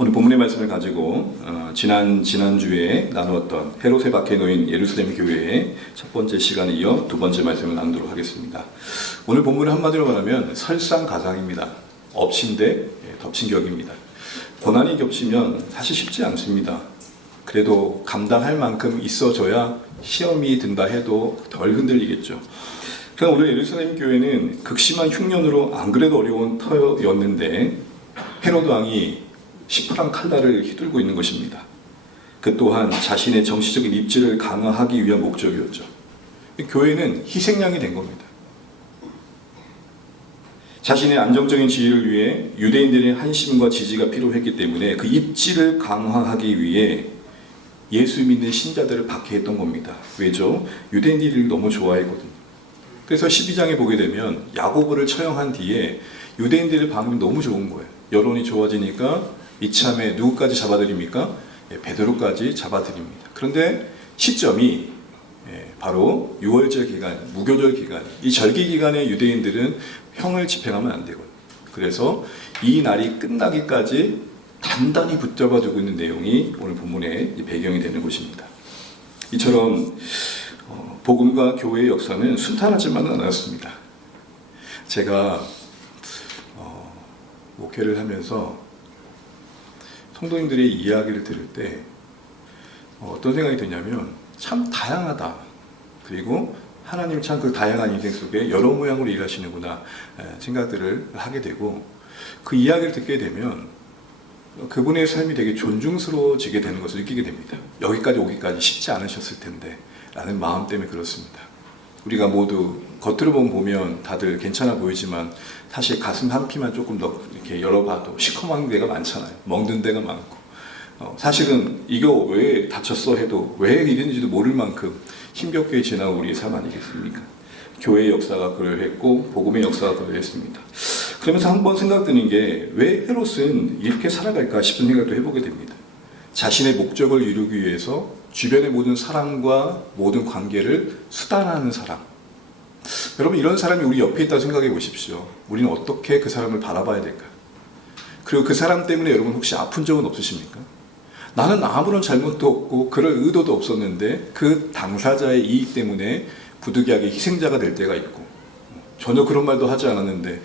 오늘 본문의 말씀을 가지고 지난주에 나누었던 헤롯에 박해 놓인 예루살렘 교회의 첫 번째 시간에 이어 두 번째 말씀을 나누도록 하겠습니다. 오늘 본문을 한마디로 말하면 설상가상입니다. 엎친데 덮친격입니다. 고난이 겹치면 사실 쉽지 않습니다. 그래도 감당할 만큼 있어줘야 시험이 든다 해도 덜 흔들리겠죠. 그러나 오늘 예루살렘 교회는 극심한 흉년으로 안 그래도 어려운 터였는데 헤롯 왕이 시퍼런 칼날을 휘둘고 있는 것입니다. 그 또한 자신의 정치적인 입지를 강화하기 위한 목적이었죠. 교회는 희생양이 된 겁니다. 자신의 안정적인 지위를 위해 유대인들의 한심과 지지가 필요했기 때문에 그 입지를 강화하기 위해 예수 믿는 신자들을 박해했던 겁니다. 왜죠? 유대인들이 너무 좋아했거든요. 그래서 12장에 보게 되면 야고보를 처형한 뒤에 유대인들의 반응이 너무 좋은 거예요. 여론이 좋아지니까 이참에 누구까지 잡아드립니까? 베드로까지 잡아드립니다. 그런데 시점이 바로 6월절 기간, 무교절 기간, 이 절기 기간에 유대인들은 형을 집행하면 안 되거든요. 그래서 이 날이 끝나기까지 단단히 붙잡아 두고 있는 내용이 오늘 본문의 배경이 되는 것입니다. 이처럼 복음과 교회의 역사는 순탄하지만은 않았습니다. 제가 목회를 하면서 성도님들의 이야기를 들을 때 어떤 생각이 드냐면 참 다양하다. 그리고 하나님 참 그 다양한 인생 속에 여러 모양으로 일하시는구나 생각들을 하게 되고 그 이야기를 듣게 되면 그분의 삶이 되게 존중스러워지게 되는 것을 느끼게 됩니다. 여기까지 오기까지 쉽지 않으셨을 텐데 라는 마음 때문에 그렇습니다. 우리가 모두 겉으로 보면 다들 괜찮아 보이지만 사실 가슴 한 피만 조금 더 이렇게 열어봐도 시커먼 데가 많잖아요. 멍든 데가 많고 사실은 이거 왜 다쳤어 해도 왜 이랬는지도 모를 만큼 힘겹게 지나온 우리의 삶 아니겠습니까? 교회의 역사가 그러했고 복음의 역사가 그러했습니다. 그러면서 한번 생각드는 게 왜 헤롯은 이렇게 살아갈까 싶은 생각도 해보게 됩니다. 자신의 목적을 이루기 위해서 주변의 모든 사람과 모든 관계를 수단화하는 사람. 여러분 이런 사람이 우리 옆에 있다고 생각해 보십시오. 우리는 어떻게 그 사람을 바라봐야 될까요? 그리고 그 사람 때문에 여러분 혹시 아픈 적은 없으십니까? 나는 아무런 잘못도 없고 그럴 의도도 없었는데 그 당사자의 이익 때문에 부득이하게 희생자가 될 때가 있고 전혀 그런 말도 하지 않았는데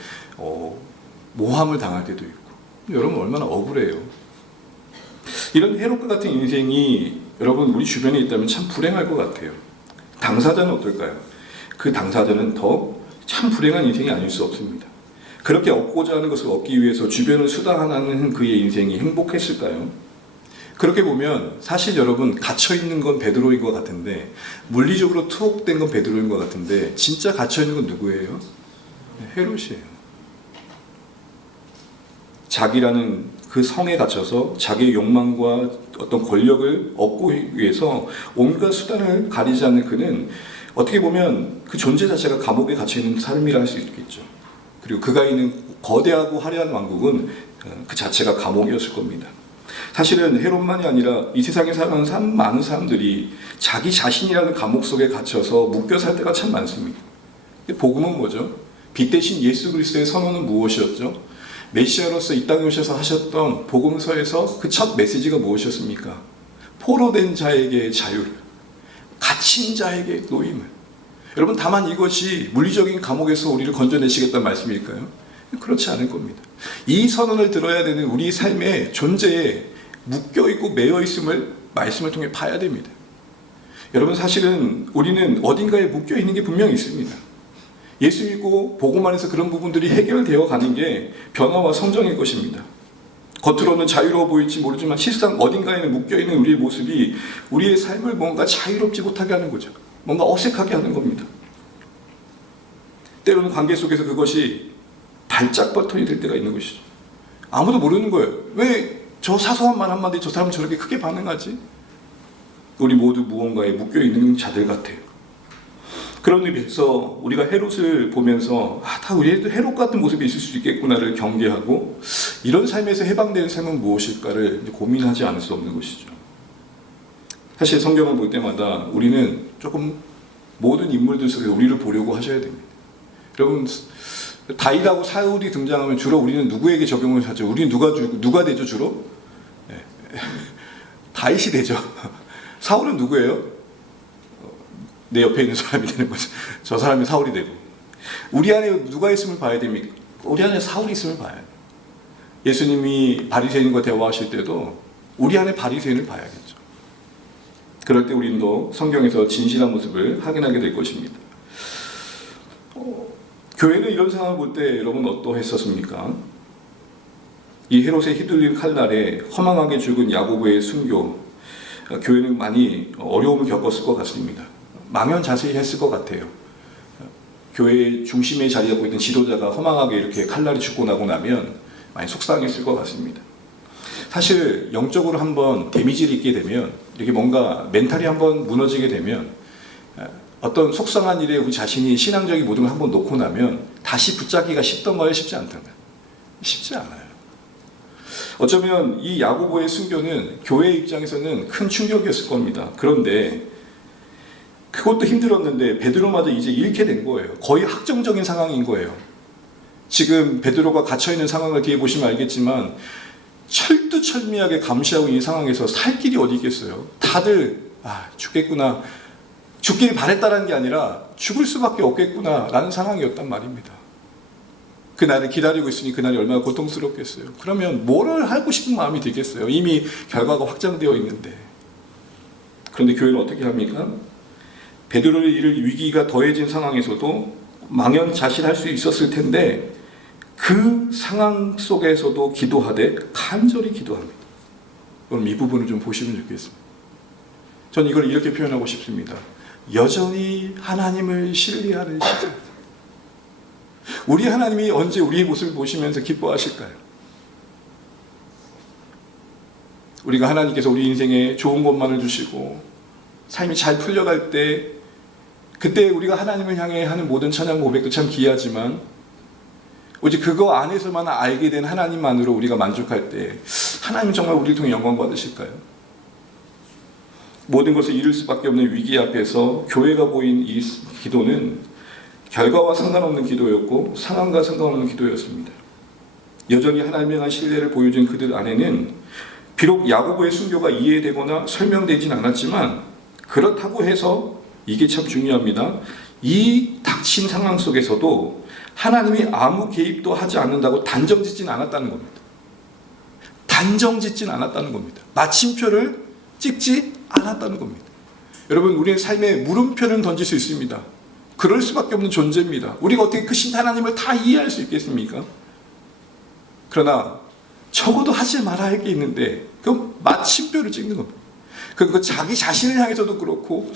모함을 당할 때도 있고 여러분 얼마나 억울해요. 이런 헤롯과 같은 인생이 여러분 우리 주변에 있다면 참 불행할 것 같아요. 당사자는 어떨까요? 그 당사자는 더 참 불행한 인생이 아닐 수 없습니다. 그렇게 얻고자 하는 것을 얻기 위해서 주변을 수단화하는 그의 인생이 행복했을까요? 그렇게 보면 사실 여러분 갇혀있는 건 베드로인 것 같은데 물리적으로 투옥된 건 베드로인 것 같은데 진짜 갇혀있는 건 누구예요? 헤롯이에요. 자기라는 그 성에 갇혀서 자기의 욕망과 어떤 권력을 얻고 위해서 온갖 수단을 가리지 않는 그는 어떻게 보면 그 존재 자체가 감옥에 갇혀있는 삶이라 할 수 있겠죠. 그리고 그가 있는 거대하고 화려한 왕국은 그 자체가 감옥이었을 겁니다. 사실은 헤롯만이 아니라 이 세상에 사는 많은 사람들이 자기 자신이라는 감옥 속에 갇혀서 묶여 살 때가 참 많습니다. 복음은 뭐죠? 빛 대신 예수 그리스도의 선언은 무엇이었죠? 메시아로서 이 땅에 오셔서 하셨던 복음서에서 그 첫 메시지가 무엇이었습니까? 포로된 자에게 자유를, 갇힌 자에게 노임을. 여러분 다만 이것이 물리적인 감옥에서 우리를 건져내시겠다는 말씀일까요? 그렇지 않을 겁니다. 이 선언을 들어야 되는 우리 삶의 존재에 묶여있고 매여있음을 말씀을 통해 봐야 됩니다. 여러분 사실은 우리는 어딘가에 묶여있는 게 분명히 있습니다. 예수 믿고 복음 안에서 그런 부분들이 해결되어 가는 게 변화와 성장일 것입니다. 겉으로는 자유로워 보일지 모르지만 실상 어딘가에는 묶여있는 우리의 모습이 우리의 삶을 뭔가 자유롭지 못하게 하는 거죠. 뭔가 어색하게 하는 겁니다. 때로는 관계 속에서 그것이 발작 버튼이 될 때가 있는 것이죠. 아무도 모르는 거예요. 왜 저 사소한 말 한마디 저 사람은 저렇게 크게 반응하지? 우리 모두 무언가에 묶여있는 자들 같아요. 그런 의미에서 우리가 헤롯을 보면서 다 우리도 헤롯 같은 모습이 있을 수 있겠구나를 경계하고 이런 삶에서 해방되는 삶은 무엇일까를 고민하지 않을 수 없는 것이죠. 사실 성경을 볼 때마다 우리는 조금 모든 인물들 속에 우리를 보려고 하셔야 됩니다. 여러분 다윗하고 사울이 등장하면 주로 우리는 누구에게 적용을 하죠? 우리는 누가 되죠 주로? 다윗이 되죠. 사울은 누구예요? 내 옆에 있는 사람이 되는 거죠. 저 사람이 사울이 되고. 우리 안에 누가 있음을 봐야 됩니까? 우리 안에 사울이 있음을 봐야 돼요. 예수님이 바리새인과 대화하실 때도 우리 안에 바리새인을 봐야겠죠. 그럴 때 우리도 성경에서 진실한 모습을 확인하게 될 것입니다. 교회는 이런 상황을 볼 때 여러분 어떠했었습니까? 이 헤롯의 휘둘린 칼날에 허망하게 죽은 야고보의 순교, 교회는 많이 어려움을 겪었을 것 같습니다. 망연자실했을 것 같아요. 교회의 중심에 자리하고 있는 지도자가 허망하게 이렇게 칼날이 죽고 나고 나면 많이 속상했을 것 같습니다. 사실 영적으로 한번 데미지를 입게 되면, 이렇게 뭔가 멘탈이 한번 무너지게 되면, 어떤 속상한 일에 우리 자신이 신앙적인 모든 걸 한번 놓고 나면 다시 붙잡기가 쉽던가요? 쉽지 않던가요? 쉽지 않아요. 어쩌면 이 야고보의 순교는 교회 입장에서는 큰 충격이었을 겁니다. 그런데 그것도 힘들었는데 베드로마저 이제 잃게 된 거예요. 거의 확정적인 상황인 거예요. 지금 베드로가 갇혀있는 상황을 뒤에 보시면 알겠지만 철두철미하게 감시하고 있는 상황에서 살 길이 어디 있겠어요. 다들 죽겠구나, 죽기를 바랬다는 게 아니라 죽을 수밖에 없겠구나 라는 상황이었단 말입니다. 그날을 기다리고 있으니 그날이 얼마나 고통스럽겠어요. 그러면 뭐를 하고 싶은 마음이 들겠어요. 이미 결과가 확정되어 있는데. 그런데 교회는 어떻게 합니까? 베드로를 잃을 위기가 더해진 상황에서도 망연자실할 수 있었을 텐데 그 상황 속에서도 기도하되 간절히 기도합니다. 그럼 이 부분을 좀 보시면 좋겠습니다. 전 이걸 이렇게 표현하고 싶습니다. 여전히 하나님을 신뢰하는 시간. 우리 하나님이 언제 우리의 모습을 보시면서 기뻐하실까요? 우리가 하나님께서 우리 인생에 좋은 것만을 주시고 삶이 잘 풀려갈 때, 그때 우리가 하나님을 향해 하는 모든 찬양 고백도 참 귀하지만 오직 그거 안에서만 알게 된 하나님만으로 우리가 만족할 때 하나님 정말 우리를 통해 영광 받으실까요? 모든 것을 잃을 수밖에 없는 위기 앞에서 교회가 보인 이 기도는 결과와 상관없는 기도였고 상황과 상관없는 기도였습니다. 여전히 하나님에 대한 신뢰를 보여준 그들 안에는 비록 야고보의 순교가 이해되거나 설명되진 않았지만, 그렇다고 해서 이게 참 중요합니다. 이 닥친 상황 속에서도 하나님이 아무 개입도 하지 않는다고 단정짓진 않았다는 겁니다. 단정짓진 않았다는 겁니다. 마침표를 찍지 않았다는 겁니다. 여러분, 우리의 삶에 물음표는 던질 수 있습니다. 그럴 수밖에 없는 존재입니다. 우리가 어떻게 크신 하나님을 다 이해할 수 있겠습니까? 그러나 적어도 하지 말아야 할 게 있는데 그 마침표를 찍는 겁니다. 그 자기 자신을 향해서도 그렇고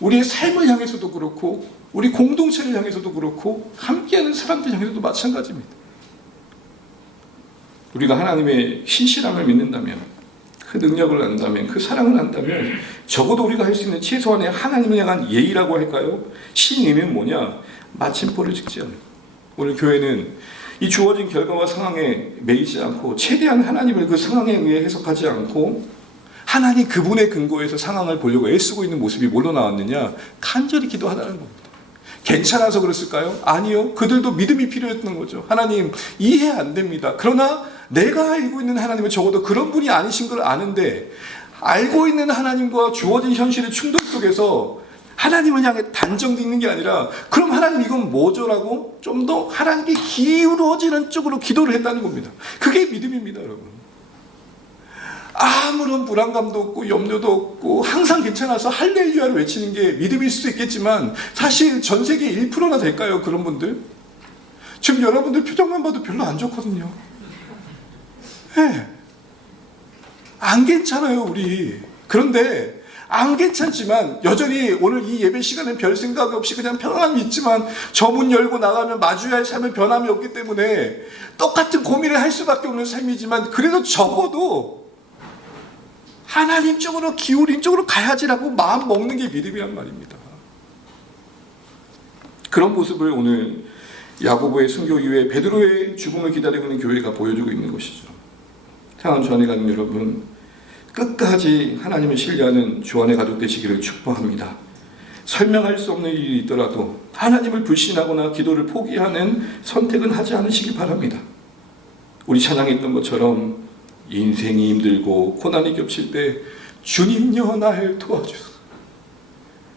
우리의 삶을 향해서도 그렇고 우리 공동체를 향해서도 그렇고 함께하는 사람들 향해서도 마찬가지입니다. 우리가 하나님의 신실함을 믿는다면, 그 능력을 안다면, 그 사랑을 안다면 적어도 우리가 할 수 있는 최소한의 하나님을 향한 예의라고 할까요? 신의는 뭐냐? 마침표를 찍지 않는. 오늘 교회는 이 주어진 결과와 상황에 매이지 않고 최대한 하나님을 그 상황에 의해 해석하지 않고 하나님 그분의 근거에서 상황을 보려고 애쓰고 있는 모습이 뭘로 나왔느냐? 간절히 기도하다는 겁니다. 괜찮아서 그랬을까요? 아니요. 그들도 믿음이 필요했던 거죠. 하나님, 이해 안 됩니다. 그러나 내가 알고 있는 하나님은 적어도 그런 분이 아니신 걸 아는데, 알고 있는 하나님과 주어진 현실의 충돌 속에서 하나님을 향해 단정 짓는 게 아니라, 그럼 하나님 이건 뭐죠라고 좀 더 하나님께 기울어지는 쪽으로 기도를 했다는 겁니다. 그게 믿음입니다, 여러분. 아무런 불안감도 없고 염려도 없고 항상 괜찮아서 할렐루야를 외치는 게 믿음일 수도 있겠지만, 사실 전 세계 1%나 될까요? 그런 분들? 지금 여러분들 표정만 봐도 별로 안 좋거든요. 네. 안 괜찮아요, 우리. 그런데 안 괜찮지만 여전히 오늘 이 예배 시간엔 별 생각 없이 그냥 편안함이 있지만 저 문 열고 나가면 마주해야 할 삶은 변함이 없기 때문에 똑같은 고민을 할 수밖에 없는 삶이지만, 그래도 적어도 하나님 쪽으로 기울인 쪽으로 가야지라고 마음 먹는 게 믿음이란 말입니다. 그런 모습을 오늘 야고보의 순교 이후에 베드로의 죽음을 기다리고 있는 교회가 보여주고 있는 것이죠. 사랑하는 주 안에 가는 여러분, 끝까지 하나님을 신뢰하는 주 안에 가족 되시기를 축복합니다. 설명할 수 없는 일이 있더라도 하나님을 불신하거나 기도를 포기하는 선택은 하지 않으시기 바랍니다. 우리 찬양했던 것처럼 인생이 힘들고 고난이 겹칠 때 주님여 날 도와주소서.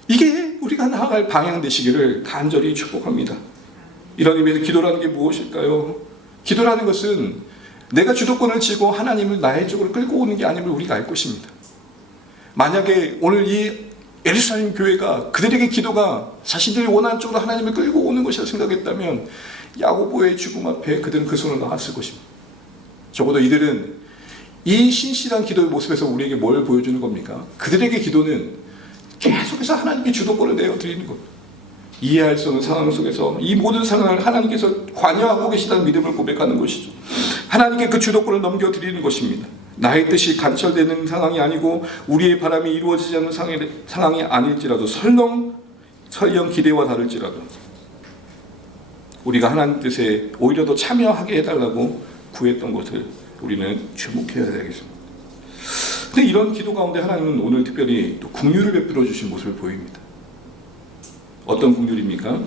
이게 우리가 나아갈 방향 되시기를 간절히 축복합니다. 이런 의미에서 기도라는 게 무엇일까요? 기도라는 것은 내가 주도권을 쥐고 하나님을 나의 쪽으로 끌고 오는 게 아님을 우리가 알 것입니다. 만약에 오늘 이 예루살렘 교회가 그들에게 기도가 자신들이 원하는 쪽으로 하나님을 끌고 오는 것이라 생각했다면 야고보의 죽음 앞에 그들은 그 손을 놨을 것입니다. 적어도 이들은 이 신실한 기도의 모습에서 우리에게 뭘 보여주는 겁니까? 그들에게 기도는 계속해서 하나님께 주도권을 내어드리는 겁니다. 이해할 수 없는 상황 속에서 이 모든 상황을 하나님께서 관여하고 계시다는 믿음을 고백하는 것이죠. 하나님께 그 주도권을 넘겨드리는 것입니다. 나의 뜻이 간철되는 상황이 아니고 우리의 바람이 이루어지지 않는 상황이 아닐지라도 설령 기대와 다를지라도 우리가 하나님 뜻에 오히려 더 참여하게 해달라고 구했던 것을 우리는 주목해야 되겠습니다. 근데 이런 기도 가운데 하나님은 오늘 특별히 또 긍휼을 베풀어 주신 모습을 보입니다. 어떤 긍휼입니까?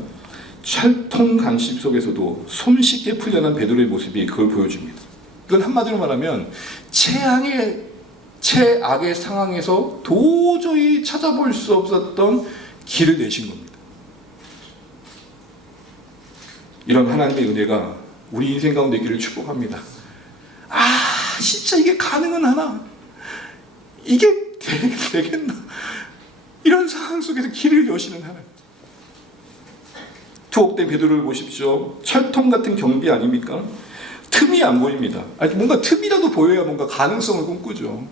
철통 간섭 속에서도 손쉽게 풀려난 베드로의 모습이 그걸 보여줍니다. 이건 한마디로 말하면 최악의 상황에서 도저히 찾아볼 수 없었던 길을 내신 겁니다. 이런 하나님의 은혜가 우리 인생 가운데 있기를 축복합니다. 진짜 이게 가능은 하나? 이게 되겠나? 이런 상황 속에서 길을 여시는 하나님. 투옥된 베드로를 보십시오. 철통 같은 경비 아닙니까? 틈이 안 보입니다. 뭔가 틈이라도 보여야 뭔가 가능성을 꿈꾸죠.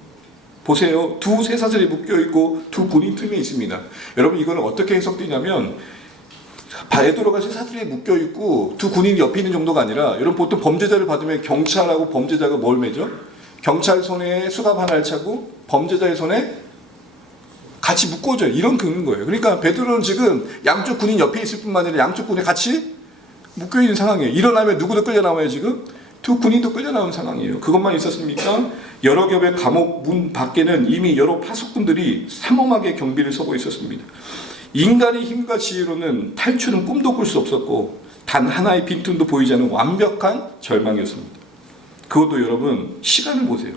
보세요. 두 쇠사슬이 묶여있고 두 군인 틈이 있습니다. 여러분 이거는 어떻게 해석되냐면 베드로가 쇠사슬에 묶여있고 두 군인이 옆에 있는 정도가 아니라 여러분 보통 범죄자를 받으면 경찰하고 범죄자가 뭘 매죠? 경찰 손에 수갑 하나를 차고 범죄자의 손에 같이 묶어줘요. 이런 긁는 거예요. 그러니까 베드로는 지금 양쪽 군인 옆에 있을 뿐만 아니라 양쪽 군에 같이 묶여있는 상황이에요. 일어나면 누구도 끌려나와요. 지금 두 군인도 끌려나온 상황이에요. 그것만 있었습니까? 여러 겹의 감옥 문 밖에는 이미 여러 파수꾼들이 삼엄하게 경비를 서고 있었습니다. 인간의 힘과 지혜로는 탈출은 꿈도 꿀 수 없었고 단 하나의 빈틈도 보이지 않는 완벽한 절망이었습니다. 그것도 여러분 시간을 보세요.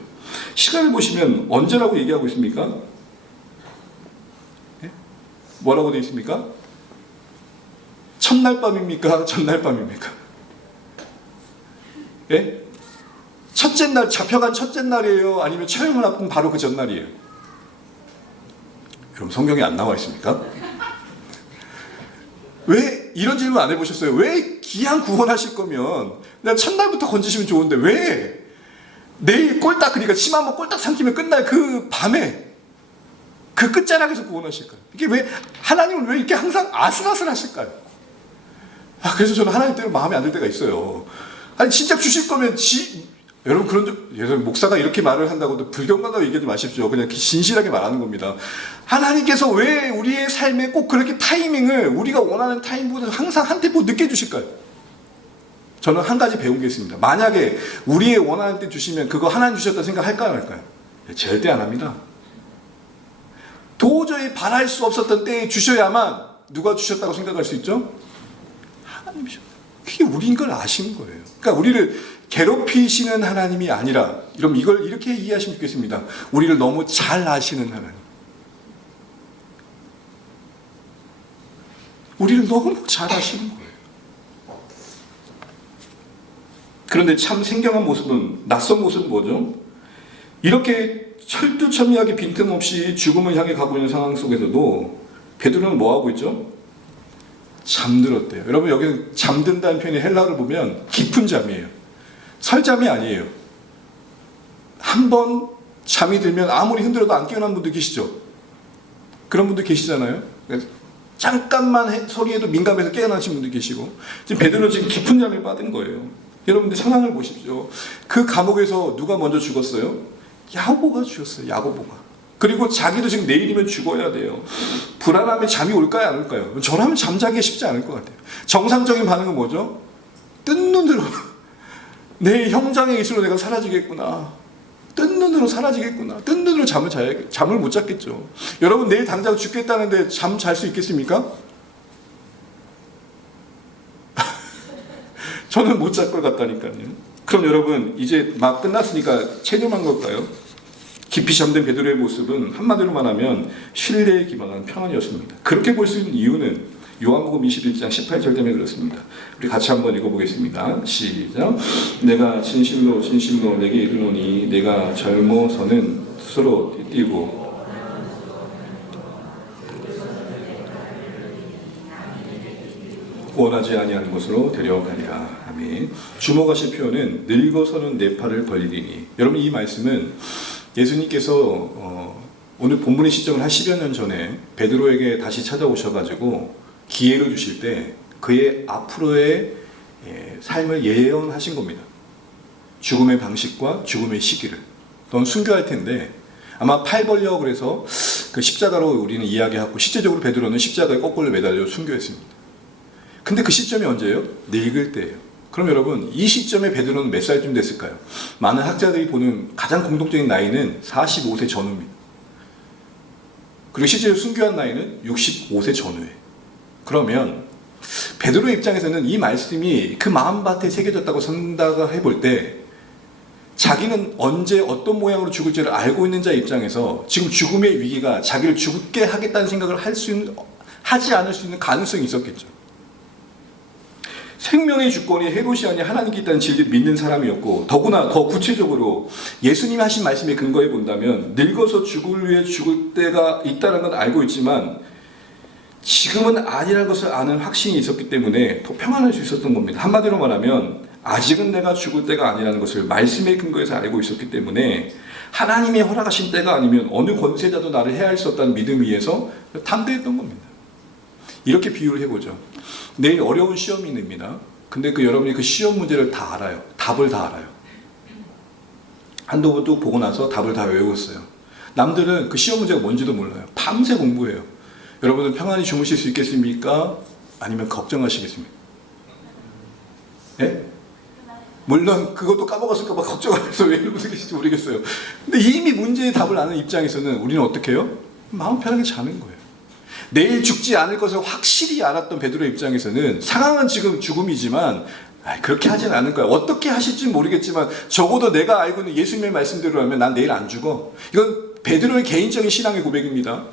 시간을 보시면 언제라고 얘기하고 있습니까? 뭐라고 되어 있습니까? 첫날 밤입니까? 전날 밤입니까? 예? 첫째 날, 잡혀간 첫째 날이에요? 아니면 처형을 앞둔 바로 그 전날이에요? 여러분 성경에 안 나와 있습니까? 왜 이런 질문 안 해보셨어요? 왜 기한 구원하실 거면 그냥 첫날부터 건지시면 좋은데 왜 내일 꼴딱 그러니까 침 한번 꼴딱 삼키면 끝날 그 밤에 그 끝자락에서 구원하실까요? 이게 왜 하나님은 왜 이렇게 항상 아슬아슬하실까요? 그래서 저는 하나님 때문에 마음에 안 들 때가 있어요. 아니 진짜 주실 거면 여러분 그런 목사가 이렇게 말을 한다고도 불경건하다고 얘기하지 마십시오. 그냥 진실하게 말하는 겁니다. 하나님께서 왜 우리의 삶에 꼭 그렇게 타이밍을 우리가 원하는 타이밍보다 항상 한 템포 늦게 주실까요? 저는 한 가지 배운 게 있습니다. 만약에 우리의 원하는 때 주시면 그거 하나님 주셨다 생각할까요? 안 할까요? 절대 안 합니다. 도저히 바랄 수 없었던 때에 주셔야만 누가 주셨다고 생각할 수 있죠? 하나님이죠. 그게 우리인 걸 아시는 거예요. 그러니까 우리를 괴롭히시는 하나님이 아니라 여러분 이걸 이렇게 이해하시면 좋겠습니다. 우리를 너무 잘 아시는 하나님. 우리를 너무 잘 아시는 거예요. 그런데 참 생경한 모습은 낯선 모습은 뭐죠? 이렇게 철두철미하게 빈틈없이 죽음을 향해 가고 있는 상황 속에서도 베드로는 뭐하고 있죠? 잠들었대요. 여러분 여기는 잠든다는 표현이 헬라어를 보면 깊은 잠이에요. 설잠이 아니에요. 한번 잠이 들면 아무리 흔들어도 안 깨어난 분들 계시죠? 그런 분들 계시잖아요. 잠깐만 소리에도 민감해서 깨어나신 분들 계시고 지금 베드로는 지금 깊은 잠에 빠진 거예요. 여러분들 상황을 보십시오. 그 감옥에서 누가 먼저 죽었어요? 야고보가 죽었어요. 야고보가. 그리고 자기도 지금 내일이면 죽어야 돼요. 불안함에 잠이 올까요? 안 올까요? 저라면 잠자기 쉽지 않을 것 같아요. 정상적인 반응은 뭐죠? 뜬 눈으로 내 형장의 이슬로 내가 사라지겠구나. 뜬 눈으로 사라지겠구나. 뜬 눈으로 잠을 못 잤겠죠. 여러분 내일 당장 죽겠다는데 잠 잘 수 있겠습니까? 저는 못 잘 것 같다니까요. 그럼 여러분 이제 막 끝났으니까 체념한 걸까요? 깊이 잠든 베드로의 모습은 한마디로 말하면 신뢰에 기반한 평안이었습니다. 그렇게 볼 수 있는 이유는 요한복음 21장 18절 때문에 그렇습니다. 우리 같이 한번 읽어보겠습니다. 시작. 내가 진실로 진실로 내게 이르노니 내가 젊어서는 스스로 뛰고 원하지 아니하는 곳으로 데려가리라. 아멘. 주목하실 표현은 늙어서는 내 팔을 벌리리니. 여러분 이 말씀은 예수님께서 오늘 본문의 시점을 한 10여 년 전에 베드로에게 다시 찾아오셔가지고 기회를 주실 때 그의 앞으로의 삶을 예언하신 겁니다. 죽음의 방식과 죽음의 시기를. 넌 순교할 텐데 아마 팔 벌려 그래서 그 십자가로 우리는 이야기하고 실제적으로 베드로는 십자가에 거꾸로 매달려 순교했습니다. 근데 그 시점이 언제예요? 늙을 때예요. 그럼 여러분 이 시점에 베드로는 몇 살쯤 됐을까요? 많은 학자들이 보는 가장 공통적인 나이는 45세 전후입니다. 그리고 실제로 순교한 나이는 65세 전후예요. 그러면 베드로의 입장에서는 이 말씀이 그 마음밭에 새겨졌다고 생각을 해볼 때 자기는 언제 어떤 모양으로 죽을지를 알고 있는 자의 입장에서 지금 죽음의 위기가 자기를 죽게 하겠다는 생각을 하지 않을 수 있는 가능성이 있었겠죠. 생명의 주권이 헤롯이 아니 하나님께 있다는 진리를 믿는 사람이었고 더구나 더 구체적으로 예수님이 하신 말씀에 근거해 본다면 늙어서 죽을 위해 죽을 때가 있다는 건 알고 있지만 지금은 아니라는 것을 아는 확신이 있었기 때문에 더 평안할 수 있었던 겁니다. 한마디로 말하면 아직은 내가 죽을 때가 아니라는 것을 말씀에 근거해서 알고 있었기 때문에 하나님이 허락하신 때가 아니면 어느 권세자도 나를 해할 수 없다는 믿음 위에서 담대했던 겁니다. 이렇게 비유를 해보죠. 내일 어려운 시험이 있습니다. 근데 여러분이 그 시험 문제를 다 알아요. 답을 다 알아요. 한두 번 또 보고 나서 답을 다 외웠어요. 남들은 그 시험 문제가 뭔지도 몰라요. 밤새 공부해요. 여러분은 평안히 주무실 수 있겠습니까? 아니면 걱정하시겠습니까? 예? 물론 그것도 까먹었을까 봐 걱정해서 왜 이러고 계실지 모르겠어요. 근데 이미 문제의 답을 아는 입장에서는 우리는 어떻게 해요? 마음 편하게 자는 거예요. 내일 죽지 않을 것을 확실히 알았던 베드로의 입장에서는 상황은 지금 죽음이지만 그렇게 하진 않을 거야. 어떻게 하실지 모르겠지만 적어도 내가 알고 있는 예수님의 말씀대로 하면 난 내일 안 죽어. 이건 베드로의 개인적인 신앙의 고백입니다.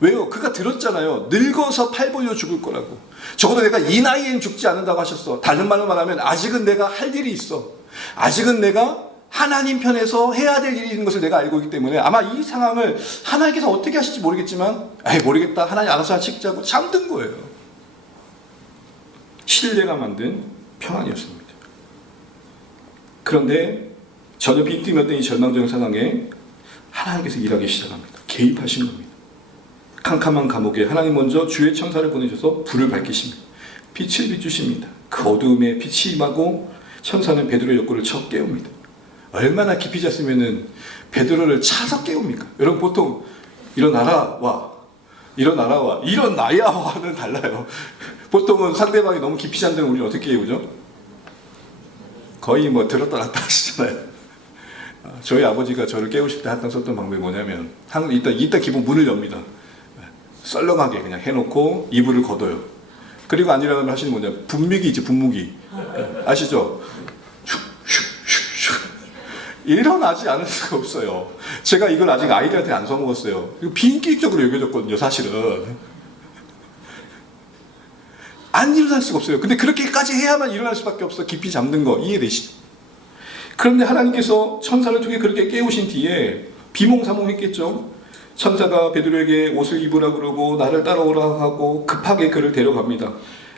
왜요? 그가 들었잖아요. 늙어서 팔 벌려 죽을 거라고. 적어도 내가 이 나이엔 죽지 않는다고 하셨어. 다른 말로 말하면 아직은 내가 할 일이 있어. 아직은 내가 하나님 편에서 해야 될 일이 있는 것을 내가 알고 있기 때문에 아마 이 상황을 하나님께서 어떻게 하실지 모르겠지만 모르겠다. 하나님 알아서 하시자고 잠든 거예요. 신뢰가 만든 평안이었습니다. 그런데 전혀 빈틈이었던 이 절망적인 상황에 하나님께서 일하기 시작합니다. 개입하신 겁니다. 캄캄한 감옥에 하나님 먼저 주의 천사를 보내셔서 불을 밝히십니다. 빛을 비추십니다. 그 어두움에 빛이 임하고 천사는 베드로의 욕구를 쳐 깨웁니다. 얼마나 깊이 잤으면은 베드로를 차서 깨웁니까? 여러분 보통 일어나라 와 일어나라 와 일어나야 와는 달라요. 보통은 상대방이 너무 깊이 잔다면 우리는 어떻게 깨우죠? 거의 뭐 들었다 놨다 하시잖아요. 저희 아버지가 저를 깨우실 때 항상 썼던 방법이 뭐냐면 일단 기본 문을 엽니다. 썰렁하게 그냥 해놓고 이불을 걷어요. 그리고 안 일어나면 하시는 뭐냐 분무기 있지 분무기 아시죠? 일어나지 않을 수가 없어요. 제가 이걸 아직 아이들한테 안 써먹었어요. 이거 비인격적으로 여겨졌거든요, 사실은. 안 일어날 수가 없어요. 근데 그렇게까지 해야만 일어날 수밖에 없어. 깊이 잠든 거 이해되시죠? 그런데 하나님께서 천사를 통해 그렇게 깨우신 뒤에 비몽사몽했겠죠. 천사가 베드로에게 옷을 입으라 그러고 나를 따라오라 하고 급하게 그를 데려갑니다.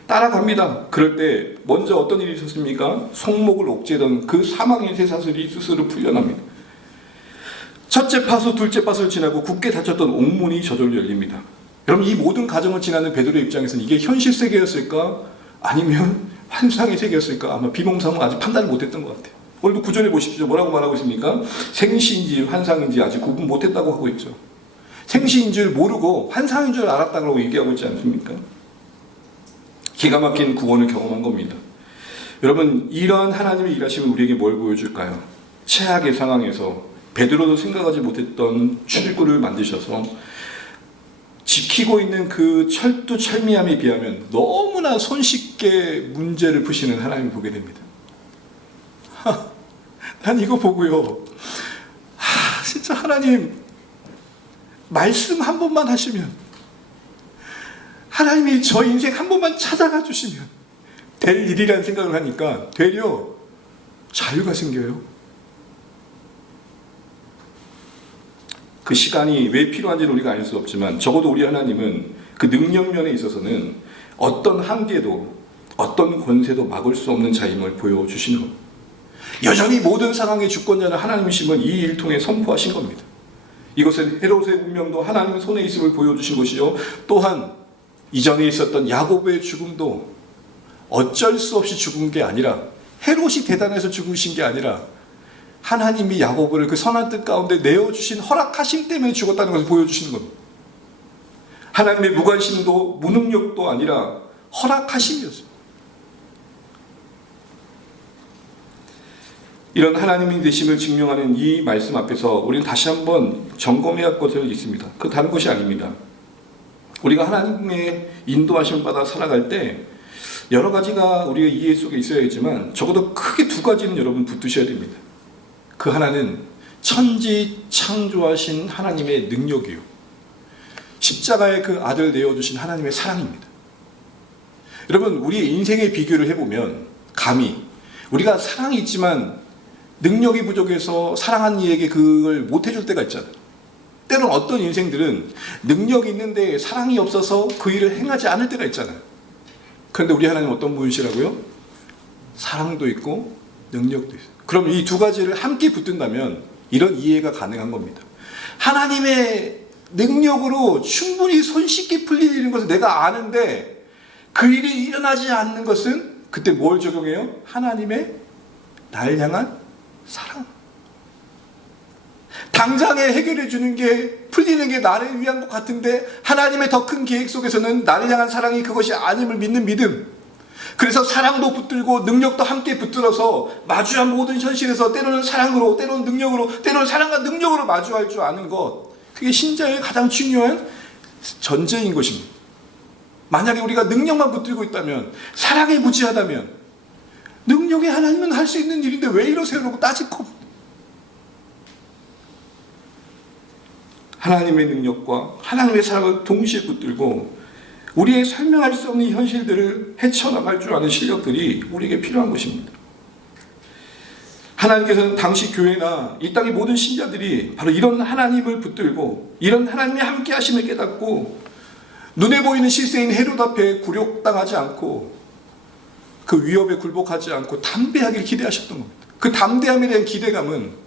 따라갑니다. 그럴 때 먼저 어떤 일이 있었습니까? 손목을 옥죄던 그 사망의 쇠사슬이 스스로 풀려납니다. 첫째 파수, 둘째 파수를 지나고 굳게 닫혔던 옥문이 저절로 열립니다. 여러분 이 모든 과정을 지나는 베드로의 입장에서는 이게 현실 세계였을까? 아니면 환상의 세계였을까? 아마 비몽사몽 아직 판단을 못했던 것 같아요. 오늘도 구절에 보십시오. 뭐라고 말하고 있습니까? 생시인지 환상인지 아직 구분 못했다고 하고 있죠. 생시인 줄 모르고 환상인 줄 알았다고 얘기하고 있지 않습니까? 기가 막힌 구원을 경험한 겁니다. 여러분 이런 하나님의 일하심은 우리에게 뭘 보여줄까요? 최악의 상황에서 베드로도 생각하지 못했던 출구를 만드셔서 지키고 있는 그 철두철미함에 비하면 너무나 손쉽게 문제를 푸시는 하나님을 보게 됩니다. 난 이거 보고요, 진짜 하나님 말씀 한 번만 하시면, 하나님이 저 인생 한 번만 찾아가 주시면 될 일이라는 생각을 하니까 되려 자유가 생겨요. 그 시간이 왜 필요한지는 우리가 알 수 없지만 적어도 우리 하나님은 그 능력면에 있어서는 어떤 한계도 어떤 권세도 막을 수 없는 자임을 보여주시는 겁니다. 여전히 모든 상황의 주권자는 하나님이심을 이 일 통해 선포하신 겁니다. 이것은 헤롯의 운명도 하나님의 손에 있음을 보여주신 것이요, 또한 이전에 있었던 야곱의 죽음도 어쩔 수 없이 죽은 게 아니라, 헤롯이 대단해서 죽으신 게 아니라 하나님이 야곱을 그 선한 뜻 가운데 내어주신 허락하심 때문에 죽었다는 것을 보여주시는 겁니다. 하나님의 무관심도 무능력도 아니라 허락하심이었습니다. 이런 하나님의 되심을 증명하는 이 말씀 앞에서 우리는 다시 한번 점검해야 할 것이 있습니다. 그 다른 것이 아닙니다. 우리가 하나님의 인도하심을 받아 살아갈 때 여러 가지가 우리의 이해 속에 있어야겠지만 적어도 크게 두 가지는 여러분 붙드셔야 됩니다. 그 하나는 천지 창조하신 하나님의 능력이요, 십자가에 그 아들 내어주신 하나님의 사랑입니다. 여러분, 우리의 인생의 비교를 해보면 감히 우리가 사랑이 있지만 능력이 부족해서 사랑하는 이에게 그걸 못해줄 때가 있잖아요. 때로는 어떤 인생들은 능력이 있는데 사랑이 없어서 그 일을 행하지 않을 때가 있잖아요. 그런데 우리 하나님 어떤 분이시라고요? 사랑도 있고 능력도 있어요. 그럼 이 두 가지를 함께 붙든다면 이런 이해가 가능한 겁니다. 하나님의 능력으로 충분히 손쉽게 풀리는 것을 내가 아는데 그 일이 일어나지 않는 것은 그때 뭘 적용해요? 하나님의 나를 향한 사랑. 당장에 해결해 주는 게, 풀리는 게 나를 위한 것 같은데 하나님의 더 큰 계획 속에서는 나를 향한 사랑이 그것이 아님을 믿는 믿음. 그래서 사랑도 붙들고 능력도 함께 붙들어서 마주한 모든 현실에서 때로는 사랑으로, 때로는 능력으로, 때로는 사랑과 능력으로 마주할 줄 아는 것, 그게 신자의 가장 중요한 전제인 것입니다. 만약에 우리가 능력만 붙들고 있다면, 사랑에 무지하다면, 능력이 하나님은 할 수 있는 일인데 왜 이러세요? 라고 따질 겁니다. 하나님의 능력과 하나님의 사랑을 동시에 붙들고 우리의 설명할 수 없는 현실들을 헤쳐나갈 줄 아는 실력들이 우리에게 필요한 것입니다. 하나님께서는 당시 교회나 이 땅의 모든 신자들이 바로 이런 하나님을 붙들고 이런 하나님의 함께 하심을 깨닫고 눈에 보이는 실세인 헤롯 앞에 굴욕당하지 않고 그 위협에 굴복하지 않고 담대하게 기대하셨던 겁니다. 그 담대함에 대한 기대감은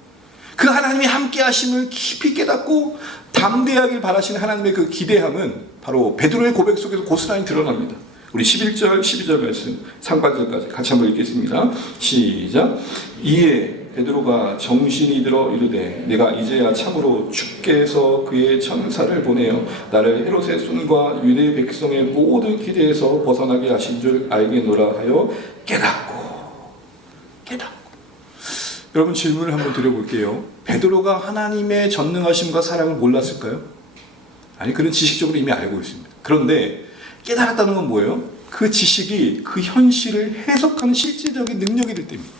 그 하나님이 함께 하심을 깊이 깨닫고 담대하길 바라시는 하나님의 그 기대함은 바로 베드로의 고백 속에서 고스란히 드러납니다. 우리 11절, 12절 말씀 상반절까지 같이 한번 읽겠습니다. 시작. 이에 베드로가 정신이 들어 이르되 내가 이제야 참으로 주께서 그의 천사를 보내어 나를 헤롯의 손과 유대 백성의 모든 기대에서 벗어나게 하신 줄 알겠노라 하여 깨닫고. 여러분, 질문을 한번 드려볼게요. 베드로가 하나님의 전능하심과 사랑을 몰랐을까요? 아니, 그런 지식적으로 이미 알고 있습니다. 그런데 깨달았다는 건 뭐예요? 그 지식이 그 현실을 해석하는 실질적인 능력이 될 때입니다.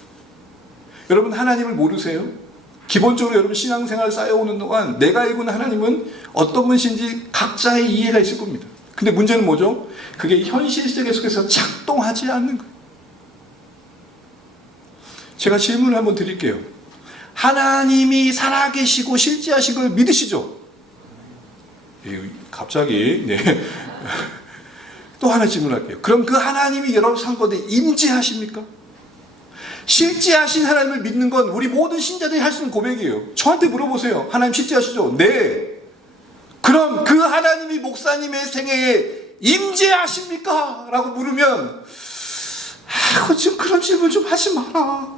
여러분, 하나님을 모르세요? 기본적으로 여러분 신앙생활 쌓여오는 동안 내가 알고 있는 하나님은 어떤 분이신지 각자의 이해가 있을 겁니다. 근데 문제는 뭐죠? 그게 현실 세계 속에서 작동하지 않는 거예요. 제가 질문을 한번 드릴게요. 하나님이 살아계시고 실제하신 걸 믿으시죠? 갑자기 또 하나 질문할게요. 그럼 그 하나님이 여러분 삶 가운데 임재하십니까? 실제하신 하나님을 믿는 건 우리 모든 신자들이 할 수 있는 고백이에요. 저한테 물어보세요. 하나님 실제하시죠? 네. 그럼 그 하나님이 목사님의 생애에 임재하십니까? 라고 물으면 지금 그런 질문 좀 하지 마라.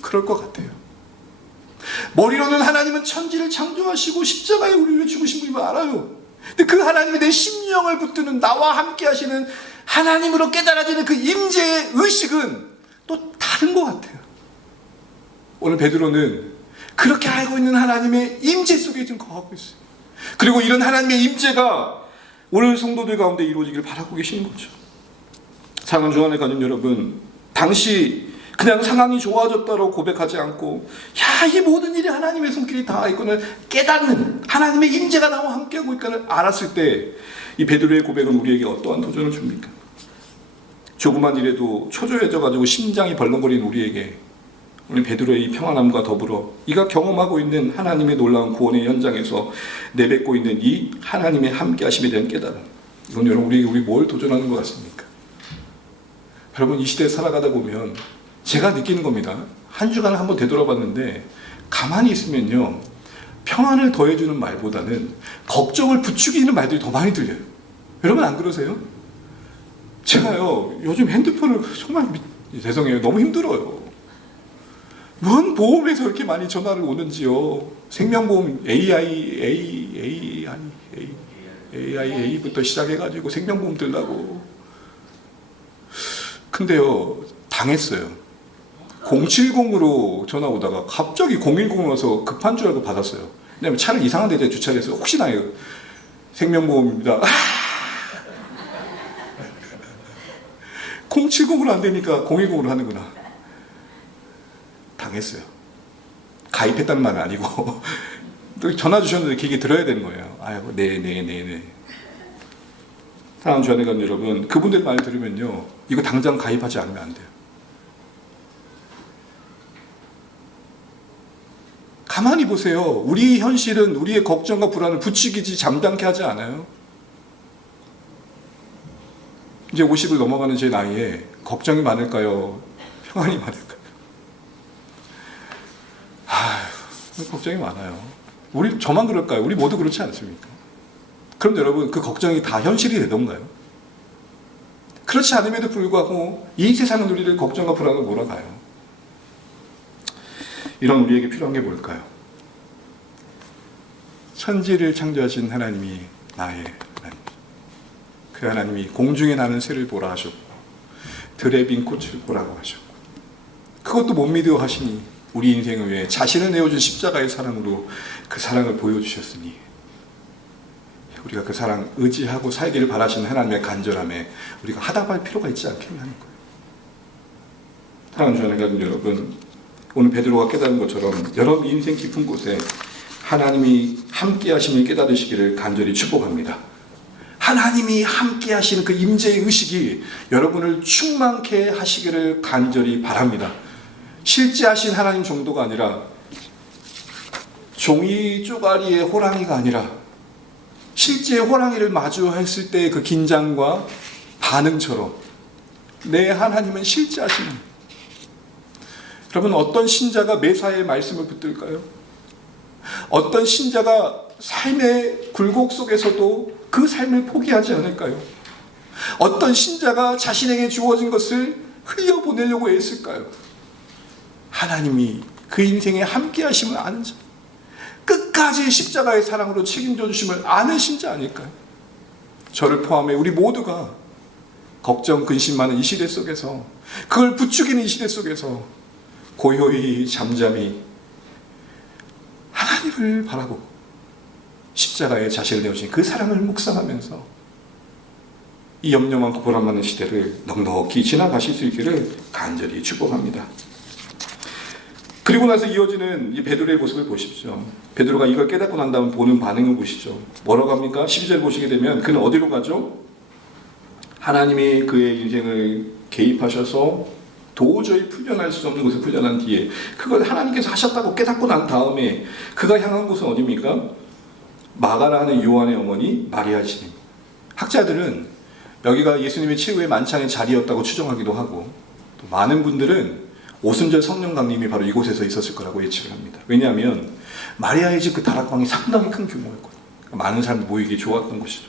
그럴 것 같아요. 머리로는 하나님은 천지를 창조하시고 십자가에 우리를 위해 죽으신 분임을 알아요. 근데 그 하나님이 내 심령을 붙드는 나와 함께 하시는 하나님으로 깨달아지는 그 임재의 의식은 또 다른 것 같아요. 오늘 베드로는 그렇게 알고 있는 하나님의 임재 속에 지금 거하고 있어요. 그리고 이런 하나님의 임재가 오늘 성도들 가운데 이루어지기를 바라고 계시는 거죠. 사랑하는 주안의 가족 여러분, 당시 그냥 상황이 좋아졌다고 고백하지 않고 이 모든 일이 하나님의 손길이 다 있고는 깨닫는 하나님의 임재가 나와 함께하고 있다는 알았을 때 이 베드로의 고백은 우리에게 어떠한 도전을 줍니까? 조그만 일에도 초조해져가지고 심장이 벌렁거리는 우리에게 오늘 베드로의 이 평안함과 더불어 이가 경험하고 있는 하나님의 놀라운 구원의 현장에서 내뱉고 있는 이 하나님의 함께하심에 대한 깨달음, 이건 여러분 우리 뭘 도전하는 것 같습니까? 여러분 이 시대에 살아가다 보면 제가 느끼는 겁니다. 한 주간을 한번 되돌아봤는데 가만히 있으면요, 평안을 더해주는 말보다는 걱정을 부추기는 말들이 더 많이 들려요. 여러분 안 그러세요? 제가요 요즘 핸드폰을 정말 죄송해요, 너무 힘들어요. 뭔 보험에서 이렇게 많이 전화를 오는지요. 생명보험 AI부터 시작해가지고 생명보험 들라고. 근데요 당했어요. 070으로 전화 오다가 갑자기 010 와서 급한 줄 알고 받았어요. 왜냐면 차를 이상한 데에 주차를 해서 혹시나 생명보험입니다. 070으로 안 되니까 010으로 하는구나. 당했어요. 가입했다는 말은 아니고 또 전화 주셨는데 그 얘기 들어야 되는 거예요. 아이고 네. 사랑하는 주안의 감 여러분, 그분들 말 들으면요 이거 당장 가입하지 않으면 안 돼요. 가만히 보세요. 우리 현실은 우리의 걱정과 불안을 부추기지 잠잠케 하지 않아요. 이제 50을 넘어가는 제 나이에 걱정이 많을까요? 평안이 많을까요? 걱정이 많아요. 저만 그럴까요? 우리 모두 그렇지 않습니까? 그럼 여러분 그 걱정이 다 현실이 되던가요? 그렇지 않음에도 불구하고 이 세상은 우리를 걱정과 불안으로 몰아가요. 이런 우리에게 필요한 게 뭘까요? 천지를 창조하신 하나님이 나의 하나님, 그 하나님이 공중에 나는 새를 보라 하셨고 들에 빈 꽃을 보라고 하셨고, 그것도 못 믿어 하시니 우리 인생을 위해 자신을 내어준 십자가의 사랑으로 그 사랑을 보여주셨으니 우리가 그 사랑 의지하고 살기를 바라시는 하나님의 간절함에 우리가 하답할 필요가 있지 않겠냐는 거예요. 사랑하는 주안의 여러분, 오늘 베드로가 깨달은 것처럼 여러분 인생 깊은 곳에 하나님이 함께 하심을 깨달으시기를 간절히 축복합니다. 하나님이 함께 하시는 그 임재의 의식이 여러분을 충만케 하시기를 간절히 바랍니다. 실제하신 하나님 정도가 아니라 종이 쪼가리의 호랑이가 아니라 실제 호랑이를 마주했을 때의 그 긴장과 반응처럼 내 하나님은 실제하시는, 여러분 어떤 신자가 매사에 말씀을 붙들까요? 어떤 신자가 삶의 굴곡 속에서도 그 삶을 포기하지 않을까요? 어떤 신자가 자신에게 주어진 것을 흘려보내려고 애쓸까요? 하나님이 그 인생에 함께 하심을 아는 자, 끝까지 십자가의 사랑으로 책임져 주심을 아는 신자 아닐까요? 저를 포함해 우리 모두가 걱정, 근심 많은 이 시대 속에서, 그걸 부추기는 이 시대 속에서 고요히 잠잠히 하나님을 바라보고 십자가에 자신을 내어주신 그 사랑을 묵상하면서 이 염려 많고 보람 많은 시대를 넉넉히 지나가실 수 있기를 간절히 축복합니다. 그리고 나서 이어지는 이 베드로의 모습을 보십시오. 베드로가 이걸 깨닫고 난 다음 보는 반응을 보시죠. 뭐라고 합니까? 12절 보시게 되면 그는 어디로 가죠? 하나님이 그의 인생을 개입하셔서 도저히 풀려날 수 없는 곳에 풀려난 뒤에 그걸 하나님께서 하셨다고 깨닫고 난 다음에 그가 향한 곳은 어디입니까? 마가라 하는 요한의 어머니 마리아 집입니다. 학자들은 여기가 예수님의 최후의 만찬의 자리였다고 추정하기도 하고, 또 많은 분들은 오순절 성령 강림이 바로 이곳에서 있었을 거라고 예측을 합니다. 왜냐하면 마리아의 집 그 다락방이 상당히 큰 규모였거든요. 많은 사람이 모이기 좋았던 곳이죠.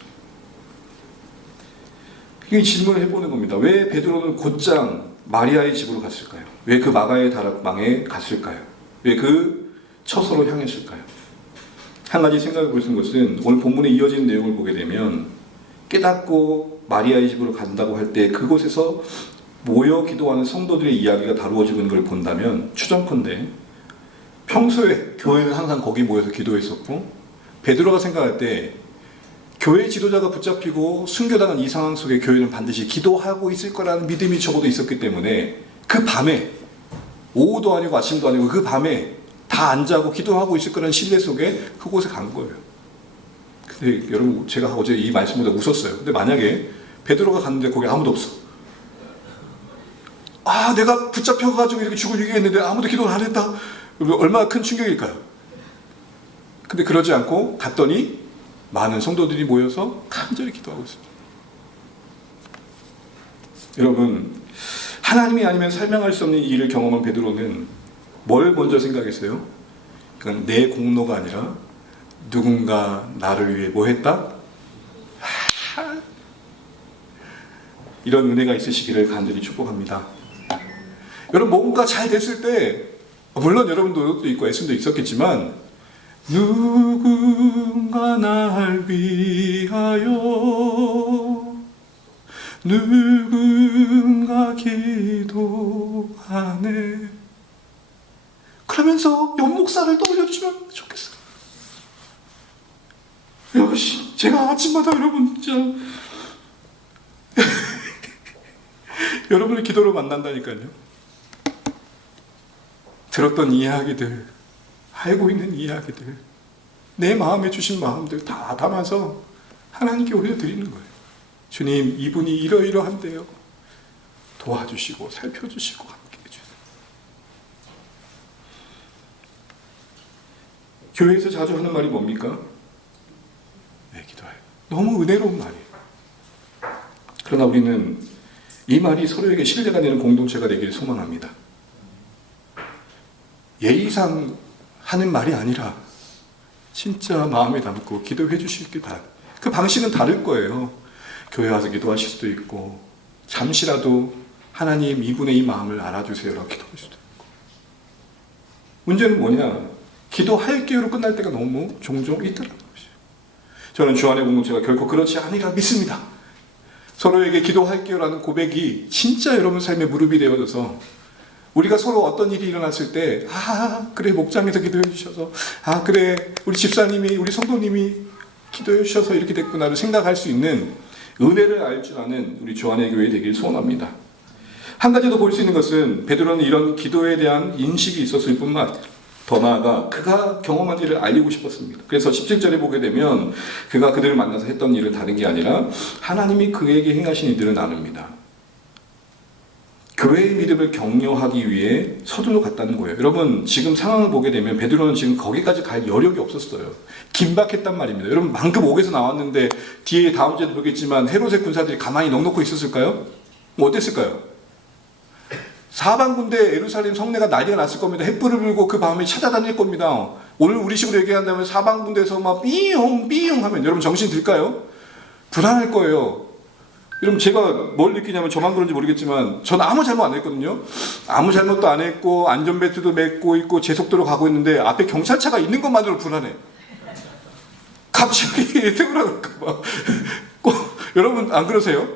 이 질문을 해보는 겁니다. 왜 베드로는 곧장 마리아의 집으로 갔을까요? 왜 그 마가의 다락방에 갔을까요? 왜 그 처소로 향했을까요? 한 가지 생각해 볼 수 있는 것은 오늘 본문에 이어지는 내용을 보게 되면 깨닫고 마리아의 집으로 간다고 할 때 그곳에서 모여 기도하는 성도들의 이야기가 다루어지는 걸 본다면 추정컨대 평소에 교회는 항상 거기 모여서 기도했었고, 베드로가 생각할 때 교회 지도자가 붙잡히고 순교당한 이 상황 속에 교회는 반드시 기도하고 있을 거라는 믿음이 적어도 있었기 때문에 그 밤에 오후도 아니고 아침도 아니고 그 밤에 다 안 자고 기도하고 있을 거라는 신뢰 속에 그곳에 간 거예요. 근데 여러분, 제가 어제 이 말씀보다 웃었어요. 근데 만약에 베드로가 갔는데 거기 아무도 없어. 아, 내가 붙잡혀가지고 이렇게 죽을 위기했는데 아무도 기도를 안 했다. 얼마나 큰 충격일까요? 근데 그러지 않고 갔더니 많은 성도들이 모여서 간절히 기도하고 있습니다. 여러분, 하나님이 아니면 설명할 수 없는 일을 경험한 베드로는 뭘 먼저 생각했어요? 그건 내 공로가 아니라 누군가 나를 위해 뭐 했다? 이런 은혜가 있으시기를 간절히 축복합니다. 여러분, 뭔가 잘 됐을 때, 물론 여러분도 있고 애씀도 있었겠지만, 누군가 날 위하여 누군가 기도하네, 그러면서 연목사를 떠올려주시면 좋겠어요. 역시 제가 아침마다 여러분 진짜 여러분을 기도로 만난다니까요. 들었던 이야기들, 알고 있는 이야기들, 내 마음에 주신 마음들 다 담아서 하나님께 올려드리는 거예요. 주님, 이분이 이러이러한데요, 도와주시고 살펴주시고 함께 해주세요. 교회에서 자주 하는 말이 뭡니까? 네, 기도해요. 너무 은혜로운 말이에요. 그러나 우리는 이 말이 서로에게 신뢰가 되는 공동체가 되기를 소망합니다. 예의상 하는 말이 아니라 진짜 마음에 담고 기도해 주시길 바랍니다. 그 방식은 다를 거예요. 교회 와서 기도하실 수도 있고, 잠시라도 하나님 이분의 이 마음을 알아주세요라고 기도할 수도 있고. 문제는 뭐냐? 기도할게요로 끝날 때가 너무 종종 있더라고요. 저는 주안의 공동체가 결코 그렇지 않으리라 믿습니다. 서로에게 기도할게요라는 고백이 진짜 여러분 삶의 무릎이 되어져서, 우리가 서로 어떤 일이 일어났을 때, 그래, 목장에서 기도해 주셔서, 그래, 우리 집사님이, 우리 성도님이 기도해 주셔서 이렇게 됐구나를 생각할 수 있는 은혜를 알 줄 아는 우리 주안의 교회 되길 소원합니다. 한 가지 더 볼 수 있는 것은, 베드로는 이런 기도에 대한 인식이 있었을 뿐만 더 나아가 그가 경험한 일을 알리고 싶었습니다. 그래서 17절에 보게 되면 그가 그들을 만나서 했던 일은 다른 게 아니라 하나님이 그에게 행하신 일들을 나눕니다. 교회의 믿음을 격려하기 위해 서둘러 갔다는 거예요. 여러분, 지금 상황을 보게 되면 베드로는 지금 거기까지 갈 여력이 없었어요. 긴박했단 말입니다. 여러분, 방금 옥에서 나왔는데 뒤에 다음 주에도 보겠지만 헤롯의 군사들이 가만히 넋놓고 있었을까요? 어땠을까요? 사방군데 예루살렘 성내가 난리가 났을 겁니다. 횃불을 불고 그 밤에 찾아다닐 겁니다. 오늘 우리 식으로 얘기한다면 사방군데서 막 삐용 하면 여러분 정신 들까요? 불안할 거예요. 여러분, 제가 뭘 느끼냐면, 저만 그런지 모르겠지만 저는 아무 잘못 안 했거든요. 아무 잘못도 안 했고 안전벨트도 맸고 있고 제 속도로 가고 있는데 앞에 경찰차가 있는 것만으로 불안해. 갑자기 세우라 그럴까봐. 여러분 안 그러세요?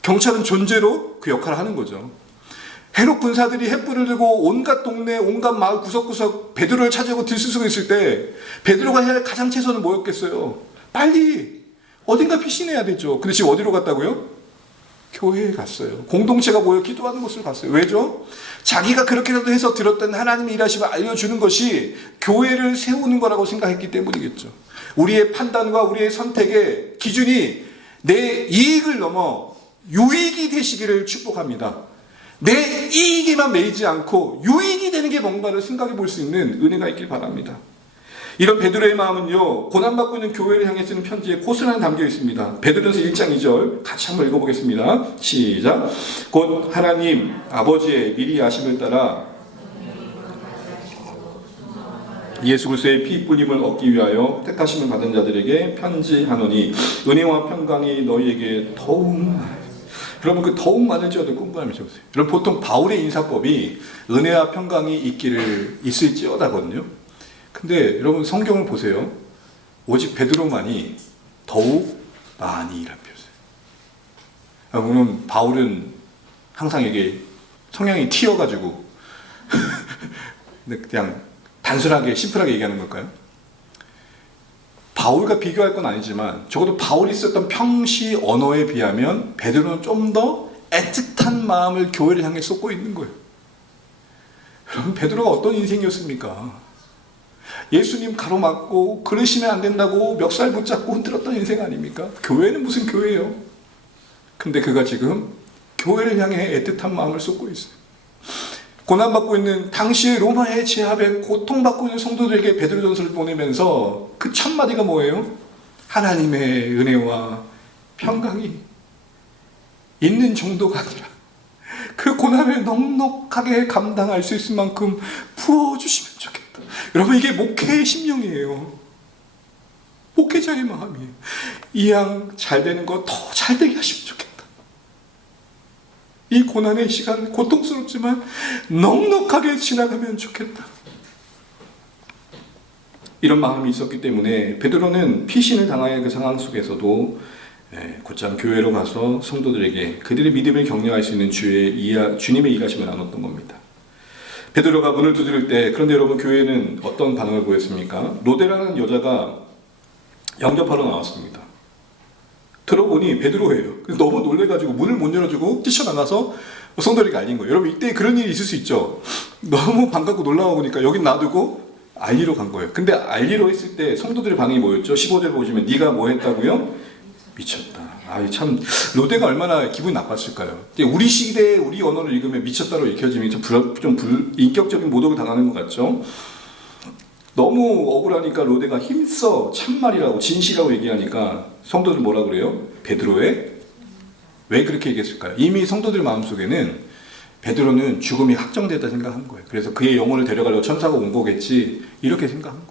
경찰은 존재로 그 역할을 하는 거죠. 헤롯 군사들이 횃불을 들고 온갖 동네, 온갖 마을 구석구석 베드로를 찾으려고 들쑤시고 있을 때 베드로가 해야 할 가장 최선은 뭐였겠어요? 빨리 어딘가 피신해야 되죠. 근데 지금 어디로 갔다고요? 교회에 갔어요. 공동체가 모여 기도하는 곳으로 갔어요. 왜죠? 자기가 그렇게라도 해서 들었던 하나님의 일하심을 알려주는 것이 교회를 세우는 거라고 생각했기 때문이겠죠. 우리의 판단과 우리의 선택의 기준이 내 이익을 넘어 유익이 되시기를 축복합니다. 내 이익에만 매이지 않고 유익이 되는 게 뭔가를 생각해 볼 수 있는 은혜가 있길 바랍니다. 이런 베드로의 마음은요, 고난받고 있는 교회를 향해 쓰는 편지에 고스란히 담겨 있습니다. 베드로전서 1장 2절 같이 한번 읽어보겠습니다. 시작. 곧 하나님 아버지의 미리 아심을 따라 예수 그리스도의 피 뿌림을 얻기 위하여 택하심을 받은 자들에게 편지하노니 은혜와 평강이 너희에게 더욱 많으리라. 여러분, 그 더욱 많을지어도 꼼꼼히 적으세요. 여러분, 보통 바울의 인사법이 은혜와 평강이 있을지어다거든요. 근데 여러분, 성경을 보세요. 오직 베드로만이 더욱 많이라는 표현이에요. 물론 바울은 항상 이게 성향이 튀어가지고 그냥 단순하게 심플하게 얘기하는 걸까요? 바울과 비교할 건 아니지만 적어도 바울이 썼던 평시 언어에 비하면 베드로는 좀 더 애틋한 마음을 교회를 향해 쏟고 있는 거예요. 여러분, 베드로가 어떤 인생이었습니까? 예수님 가로막고 그러시면 안 된다고 멱살 붙잡고 흔들었던 인생 아닙니까? 교회는 무슨 교회예요? 근데 그가 지금 교회를 향해 애틋한 마음을 쏟고 있어요. 고난받고 있는 당시의 로마의 제압에 고통받고 있는 성도들에게 베드로전서를 보내면서 그 첫마디가 뭐예요? 하나님의 은혜와 평강이 있는 정도가 아니라 그 고난을 넉넉하게 감당할 수 있을 만큼 부어주시면 좋겠다. 여러분, 이게 목회의 심령이에요. 목회자의 마음이에요. 이 양 잘 되는 거 더 잘 되게 하시면 좋겠다. 이 고난의 시간 고통스럽지만 넉넉하게 지나가면 좋겠다. 이런 마음이 있었기 때문에 베드로는 피신을 당할 그 상황 속에서도 곧장 교회로 가서 성도들에게 그들의 믿음을 격려할 수 있는 주님의 일하심을 나눴던 겁니다. 베드로가 문을 두드릴 때, 그런데 여러분, 교회는 어떤 반응을 보였습니까? 로데라는 여자가 영접하러 나왔습니다. 들어보니 베드로예요. 그래서 너무 놀래가지고 문을 못 열어주고 뛰쳐나가서 성도들에게 알린 거예요. 여러분, 이때 그런 일이 있을 수 있죠. 너무 반갑고 놀라워 보니까 여긴 놔두고 알리러 간 거예요. 근데 알리러 했을 때 성도들의 반응이 뭐였죠? 15절 보시면 네가 뭐 했다고요? 미쳤다. 참 로데가 얼마나 기분이 나빴을까요? 우리 시대에 우리 언어를 읽으면 미쳤다로 읽혀지면 좀 인격적인 모독을 당하는 것 같죠? 너무 억울하니까 로데가 힘써 참말이라고 진실이라고 얘기하니까 성도들 뭐라 그래요? 베드로의 왜 그렇게 얘기했을까요? 이미 성도들 마음속에는 베드로는 죽음이 확정됐다 생각한 거예요. 그래서 그의 영혼을 데려가려고 천사가 온 거겠지, 이렇게 생각한 거예요.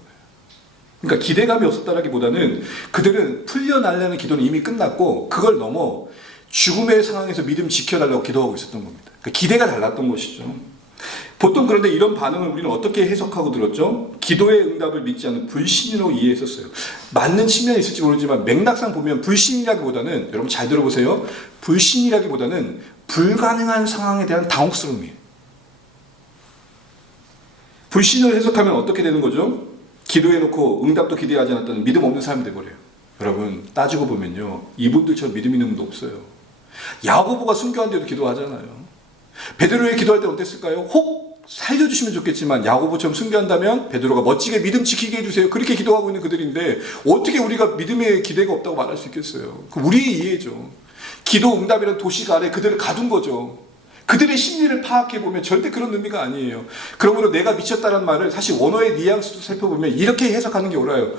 그러니까 기대감이 없었다라기보다는 그들은 풀려나려는 기도는 이미 끝났고 그걸 넘어 죽음의 상황에서 믿음 지켜달라고 기도하고 있었던 겁니다. 그러니까 기대가 달랐던 것이죠. 보통 그런데 이런 반응을 우리는 어떻게 해석하고 들었죠? 기도의 응답을 믿지 않는 불신이라고 이해했었어요. 맞는 측면이 있을지 모르지만 맥락상 보면 불신이라기보다는, 여러분 잘 들어보세요, 불신이라기보다는 불가능한 상황에 대한 당혹스러움이에요. 불신을 해석하면 어떻게 되는 거죠? 기도해놓고 응답도 기대하지 않았다는 믿음 없는 사람이 돼버려요. 여러분, 따지고 보면요, 이분들처럼 믿음 있는 분도 없어요. 야고보가 순교한데도 기도하잖아요. 베드로의 기도할 때 어땠을까요? 혹 살려주시면 좋겠지만 야고보처럼 순교한다면 베드로가 멋지게 믿음 지키게 해주세요, 그렇게 기도하고 있는 그들인데 어떻게 우리가 믿음의 기대가 없다고 말할 수 있겠어요? 그 우리의 이해죠. 기도 응답이라는 도시가 아래 그들을 가둔 거죠. 그들의 심리를 파악해보면 절대 그런 의미가 아니에요. 그러므로 내가 미쳤다는 말을 사실 원어의 뉘앙스도 살펴보면 이렇게 해석하는 게 옳아요.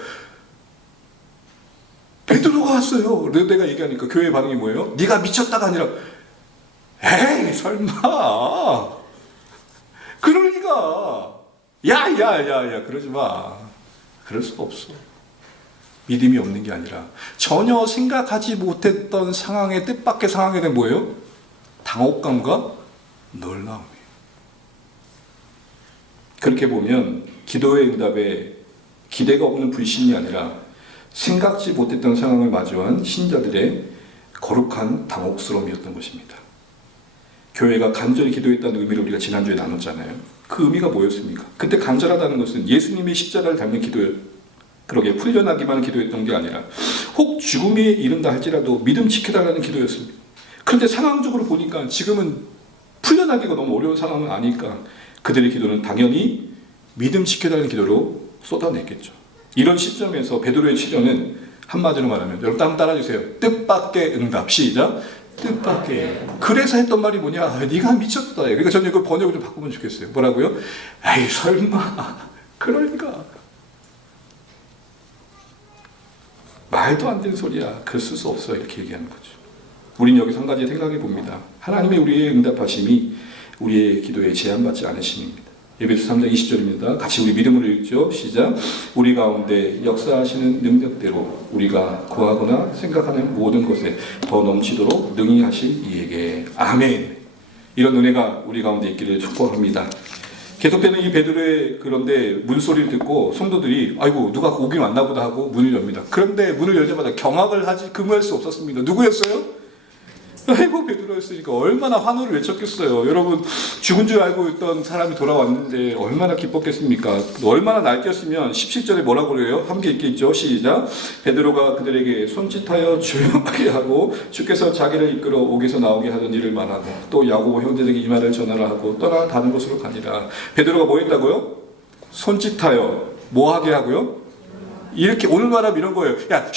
베드로가 왔어요. 내가 얘기하니까 교회의 반응이 뭐예요? 네가 미쳤다가 아니라, 에이 설마 그럴 리가, 야야야야 그러지 마. 그럴 수가 없어. 믿음이 없는 게 아니라 전혀 생각하지 못했던 상황의 뜻밖의 상황에 대한 뭐예요? 당혹감과 놀라움이에요. 그렇게 보면 기도의 응답에 기대가 없는 불신이 아니라 생각지 못했던 상황을 마주한 신자들의 거룩한 당혹스러움이었던 것입니다. 교회가 간절히 기도했다는 의미를 우리가 지난주에 나눴잖아요. 그 의미가 뭐였습니까? 그때 간절하다는 것은 예수님의 십자가를 닮는 기도예요. 그러게 풀려나기만 기도했던 게 아니라 혹 죽음에 이른다 할지라도 믿음 지켜달라는 기도였습니다. 그런데 상황적으로 보니까 지금은 풀려나기가 너무 어려운 상황은 아니까 그들의 기도는 당연히 믿음 지켜달라는 기도로 쏟아냈겠죠. 이런 시점에서 베드로의 치료는 한마디로 말하면, 여러분 한번 따라주세요. 뜻밖의 응답. 시작. 뜻밖의. 그래서 했던 말이 뭐냐? 네가 미쳤다. 그러니까 저는 이걸 번역을 좀 바꾸면 좋겠어요. 뭐라고요? 에이 설마 그러니까 말도 안 되는 소리야. 그럴 수 없어. 이렇게 얘기하는 거죠. 우린 여기서 한 가지 생각해 봅니다. 하나님의 우리의 응답하심이 우리의 기도에 제한받지 않으심입니다. 에베소 3장 20절입니다. 같이 우리 믿음으로 읽죠. 시작. 우리 가운데 역사하시는 능력대로 우리가 구하거나 생각하는 모든 것에 더 넘치도록 능히 하실 이에게. 아멘. 이런 은혜가 우리 가운데 있기를 축복합니다. 계속되는 이 베드로의 그런데 문소리를 듣고 성도들이 아이고 누가 오긴 왔나 보다 하고 문을 엽니다. 그런데 문을 열자마자 경악을 하지 금할 수 없었습니다. 누구였어요? 아이고 베드로였으니까 얼마나 환호를 외쳤겠어요. 여러분, 죽은 줄 알고 있던 사람이 돌아왔는데 얼마나 기뻤겠습니까? 얼마나 날뛰었으면 17절에 뭐라고 그래요? 함께 읽겠죠. 시작. 베드로가 그들에게 손짓하여 조용하게 하고 주께서 자기를 이끌어 옥에서 나오게 하던 일을 말하고 또 야고보 형제에게 이 말을 전하라 하고 떠나 다른 곳으로 가니라. 베드로가 뭐 했다고요? 손짓하여 뭐 하게 하고요? 이렇게 오늘 말하면 이런 거예요. 야,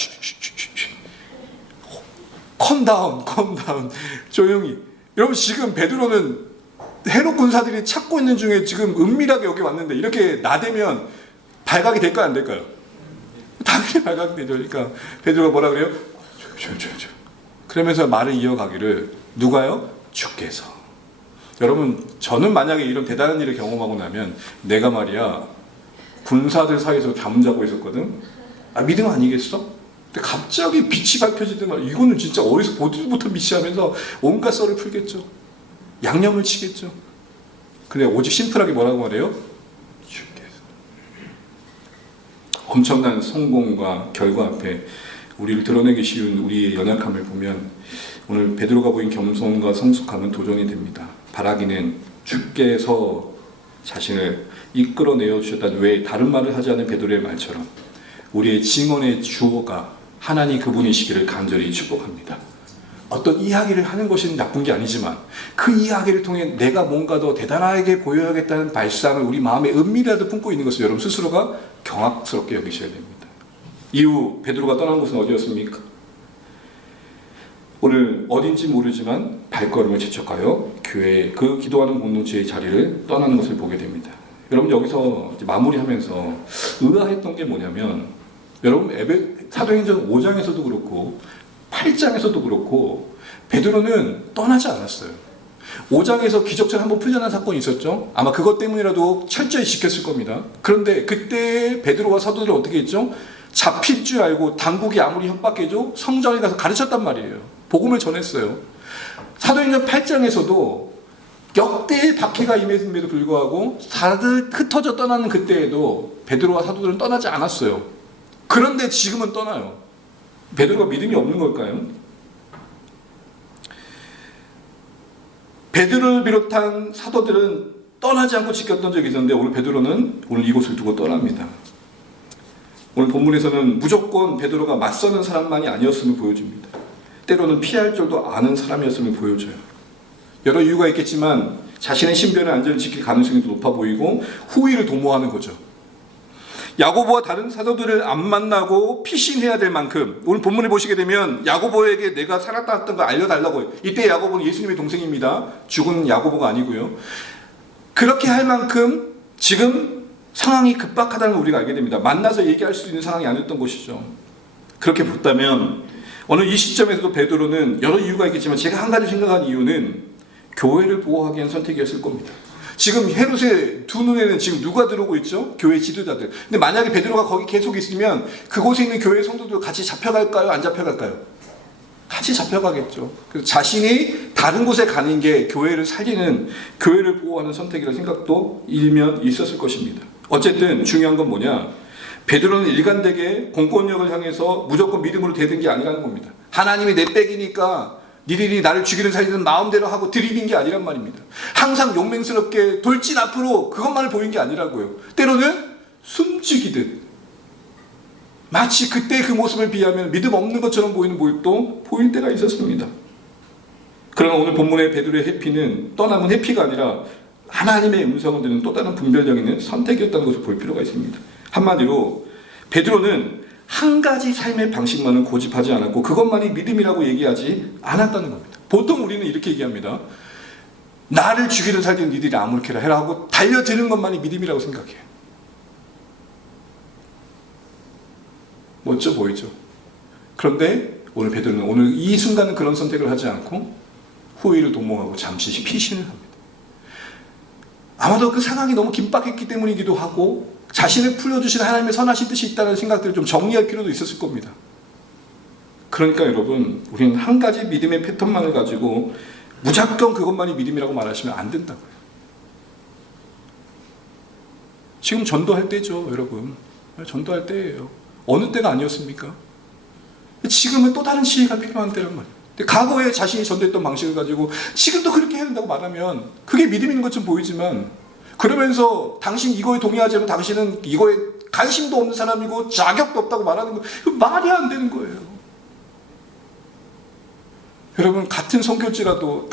컴다운, 조용히. 여러분, 지금 베드로는 헤롯 군사들이 찾고 있는 중에 지금 은밀하게 여기 왔는데 이렇게 나대면 발각이 될까요, 안 될까요? 당연히 발각이 되죠. 그러니까 베드로가 뭐라 그래요? 조용. 그러면서 말을 이어가기를 누가요? 주께서. 여러분, 저는 만약에 이런 대단한 일을 경험하고 나면 내가 말이야 군사들 사이에서 잠 자고 있었거든. 믿음 아니겠어? 근데 갑자기 빛이 밝혀지더만 이거는 진짜 어디서 보지도 못한 빛이 하면서 온갖 썰을 풀겠죠. 양념을 치겠죠. 근데 오직 심플하게 뭐라고 말해요? 주께서. 엄청난 성공과 결과 앞에 우리를 드러내기 쉬운 우리의 연약함을 보면 오늘 베드로가 보인 겸손과 성숙함은 도전이 됩니다. 바라기는 주께서 자신을 이끌어내어 주셨다는 왜 다른 말을 하지 않은 베드로의 말처럼 우리의 증언의 주어가 하나님 그분이시기를 간절히 축복합니다. 어떤 이야기를 하는 것이 나쁜 게 아니지만 그 이야기를 통해 내가 뭔가 더 대단하게 보여야겠다는 발상을 우리 마음에 은밀하게 품고 있는 것을 여러분 스스로가 경악스럽게 여기셔야 됩니다. 이후 베드로가 떠난 곳은 어디였습니까? 오늘 어딘지 모르지만 발걸음을 재촉하여 교회 그 기도하는 공동체의 자리를 떠나는 것을 보게 됩니다. 여러분, 여기서 마무리하면서 의아했던 게 뭐냐면 여러분, 사도행전 5장에서도 그렇고 8장에서도 그렇고 베드로는 떠나지 않았어요. 5장에서 기적처럼 한번 풀려난 사건이 있었죠. 아마 그것 때문이라도 철저히 지켰을 겁니다. 그런데 그때 베드로와 사도들이 어떻게 했죠? 잡힐 줄 알고 당국이 아무리 협박해도 성전에 가서 가르쳤단 말이에요. 복음을 전했어요. 사도행전 8장에서도 역대의 박해가 임했음에도 불구하고 다들 흩어져 떠나는 그때에도 베드로와 사도들은 떠나지 않았어요. 그런데 지금은 떠나요. 베드로가 믿음이 없는 걸까요? 베드로를 비롯한 사도들은 떠나지 않고 지켰던 적이 있었는데 오늘 베드로는 오늘 이곳을 두고 떠납니다. 오늘 본문에서는 무조건 베드로가 맞서는 사람만이 아니었음을 보여줍니다. 때로는 피할 줄도 아는 사람이었음을 보여줘요. 여러 이유가 있겠지만 자신의 신변의 안전을 지킬 가능성이 더 높아 보이고 후위를 도모하는 거죠. 야고보와 다른 사도들을 안 만나고 피신해야 될 만큼 오늘 본문을 보시게 되면 야고보에게 내가 살았다 했던 걸 알려달라고 해요. 이때 야고보는 예수님의 동생입니다. 죽은 야고보가 아니고요. 그렇게 할 만큼 지금 상황이 급박하다는 걸 우리가 알게 됩니다. 만나서 얘기할 수 있는 상황이 아니었던 것이죠. 그렇게 봤다면 오늘 이 시점에서도 베드로는 여러 이유가 있겠지만 제가 한 가지 생각한 이유는 교회를 보호하기 위한 선택이었을 겁니다. 지금 헤롯의 두 눈에는 지금 누가 들어오고 있죠? 교회 지도자들. 근데 만약에 베드로가 거기 계속 있으면 그곳에 있는 교회 성도들 같이 잡혀갈까요? 안 잡혀갈까요? 같이 잡혀가겠죠. 그래서 자신이 다른 곳에 가는 게 교회를 살리는, 교회를 보호하는 선택이라는 생각도 일면 있었을 것입니다. 어쨌든 중요한 건 뭐냐? 베드로는 일관되게 공권력을 향해서 무조건 믿음으로 대든 게 아니라는 겁니다. 하나님이 내 백이니까 니들이 나를 죽이든 살리든 마음대로 하고 들이민 게 아니란 말입니다. 항상 용맹스럽게 돌진 앞으로 그것만을 보인 게 아니라고요. 때로는 숨죽이듯 마치 그때 그 모습을 비하면 믿음 없는 것처럼 보이는 모습도 보일 때가 있었습니다. 그러나 오늘 본문의 베드로의 회피는 떠남은 회피가 아니라 하나님의 음성을 듣는 또 다른 분별력 있는 선택이었다는 것을 볼 필요가 있습니다. 한마디로 베드로는 한 가지 삶의 방식만은 고집하지 않았고 그것만이 믿음이라고 얘기하지 않았다는 겁니다. 보통 우리는 이렇게 얘기합니다. 나를 죽이든 살든 니들이 아무렇게나 해라 하고 달려드는 것만이 믿음이라고 생각해요. 멋져 보이죠? 그런데 오늘 베드로는 오늘 이 순간은 그런 선택을 하지 않고 후위를 도모하고 잠시 피신을 합니다. 아마도 그 상황이 너무 긴박했기 때문이기도 하고 자신을 풀어주신 하나님의 선하신 뜻이 있다는 생각들을 좀 정리할 필요도 있었을 겁니다. 그러니까 여러분, 우리는 한 가지 믿음의 패턴만을 가지고 무작정 그것만이 믿음이라고 말하시면 안 된다고요. 지금 전도할 때죠, 여러분. 전도할 때예요. 어느 때가 아니었습니까? 지금은 또 다른 시기가 필요한 때란 말이에요. 근데 과거에 자신이 전도했던 방식을 가지고 지금도 그렇게 해야 된다고 말하면 그게 믿음 있는 것처럼 보이지만, 그러면서 당신 이거에 동의하지 않으면 당신은 이거에 관심도 없는 사람이고 자격도 없다고 말하는 거, 그 말이 안 되는 거예요. 여러분, 같은 선교지라도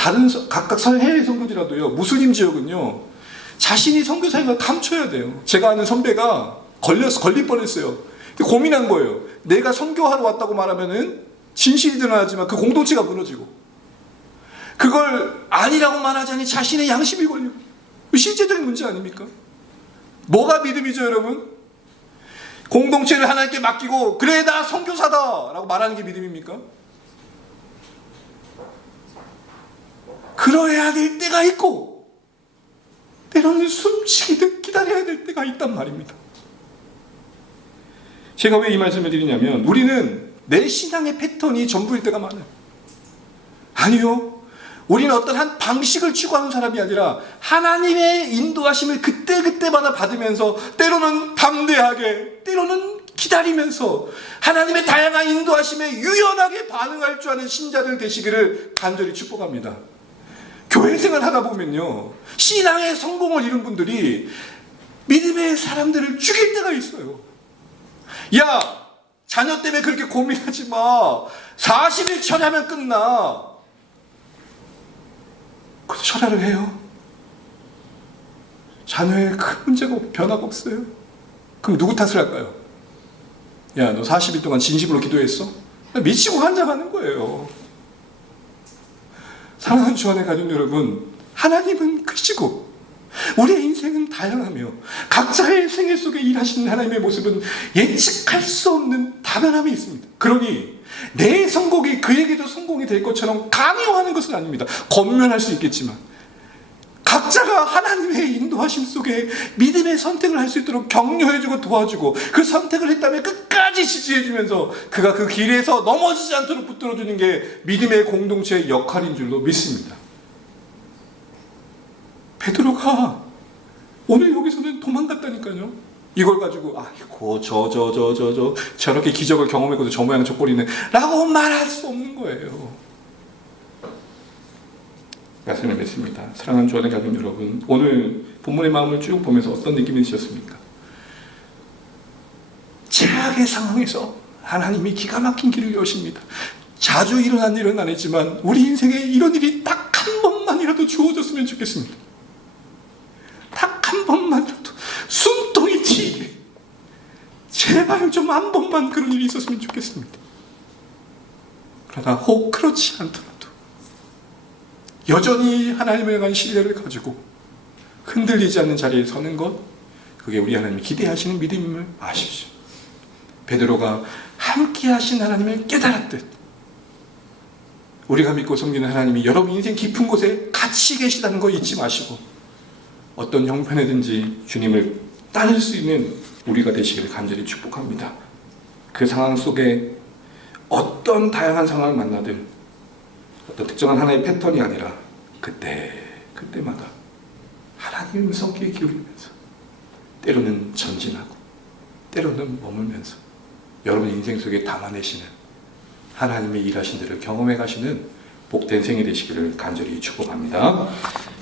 각각 해외 선교지라도요, 무슬림 지역은요 자신이 선교 사역을 감춰야 돼요. 제가 아는 선배가 걸릴 뻔했어요. 고민한 거예요. 내가 선교하러 왔다고 말하면은 진실이 드러나지만 그 공동체가 무너지고, 그걸 아니라고 말하자니 자신의 양심이 걸리고. 실제적인 문제 아닙니까? 뭐가 믿음이죠, 여러분? 공동체를 하나님께 맡기고 그래 나 선교사다 라고 말하는 게 믿음입니까? 그러해야 될 때가 있고 때로는 숨쉬기도 기다려야 될 때가 있단 말입니다. 제가 왜 이 말씀을 드리냐면, 우리는 내 신앙의 패턴이 전부일 때가 많아요. 아니요, 우리는 어떤 한 방식을 추구하는 사람이 아니라 하나님의 인도하심을 그때그때마다 받으면서, 때로는 담대하게, 때로는 기다리면서 하나님의 다양한 인도하심에 유연하게 반응할 줄 아는 신자들 되시기를 간절히 축복합니다. 교회 생활 하다 보면요, 신앙의 성공을 이룬 분들이 믿음의 사람들을 죽일 때가 있어요. 야, 자녀 때문에 그렇게 고민하지 마. 40일 철회하면 끝나. 그래서 철회를 해요. 자녀에 큰 문제가 변화가 없어요. 그럼 누구 탓을 할까요? 야, 너 40일 동안 진심으로 기도했어? 미치고 환장하는 거예요. 사랑하는 주 안에 가족 여러분, 하나님은 크시고 우리의 인생은 다양하며 각자의 생애 속에 일하시는 하나님의 모습은 예측할 수 없는 다변함이 있습니다. 그러니 내 성공이 그에게도 성공이 될 것처럼 강요하는 것은 아닙니다. 권면할 수 있겠지만 각자가 하나님의 인도하심 속에 믿음의 선택을 할 수 있도록 격려해주고 도와주고, 그 선택을 했다면 끝까지 지지해주면서 그가 그 길에서 넘어지지 않도록 붙들어주는 게 믿음의 공동체의 역할인 줄로 믿습니다. 베드로가 오늘 여기서는 도망갔다니까요. 이걸 가지고 아이고 저렇게 기적을 경험했고도 저 모양 저 꼴이네 라고 말할 수 없는 거예요. 말씀을 맺습니다. 사랑하는 주 안에 가족 여러분, 오늘 본문의 마음을 쭉 보면서 어떤 느낌이 드셨습니까? 최악의 상황에서 하나님이 기가 막힌 길을 여십니다. 자주 일어난 일은 아니지만 우리 인생에 이런 일이 딱 한 번만이라도 주어졌으면 좋겠습니다. 딱 한 번만이라도 숨통이 튀게, 제발 좀 한 번만 그런 일이 있었으면 좋겠습니다. 그러나 혹 그렇지 않더라도 여전히 하나님에 대한 신뢰를 가지고 흔들리지 않는 자리에 서는 것, 그게 우리 하나님이 기대하시는 믿음임을 아십시오. 베드로가 함께 하신 하나님을 깨달았듯 우리가 믿고 섬기는 하나님이 여러분 인생 깊은 곳에 같이 계시다는 거 잊지 마시고 어떤 형편에든지 주님을 따를 수 있는 우리가 되시기를 간절히 축복합니다. 그 상황 속에 어떤 다양한 상황을 만나든 어떤 특정한 하나의 패턴이 아니라 그때마다 하나님의 음성귀에 기울이면서 때로는 전진하고 때로는 머물면서 여러분 인생 속에 담아내시는 하나님의 일하신 대로 경험해 가시는 복된 생이 되시기를 간절히 축복합니다.